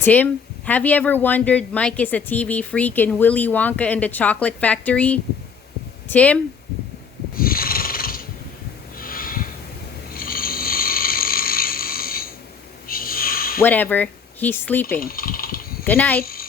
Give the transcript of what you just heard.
Tim, have you ever wondered Mike is a TV freak in Willy Wonka and the Chocolate Factory? Tim? Whatever, he's sleeping. Good night.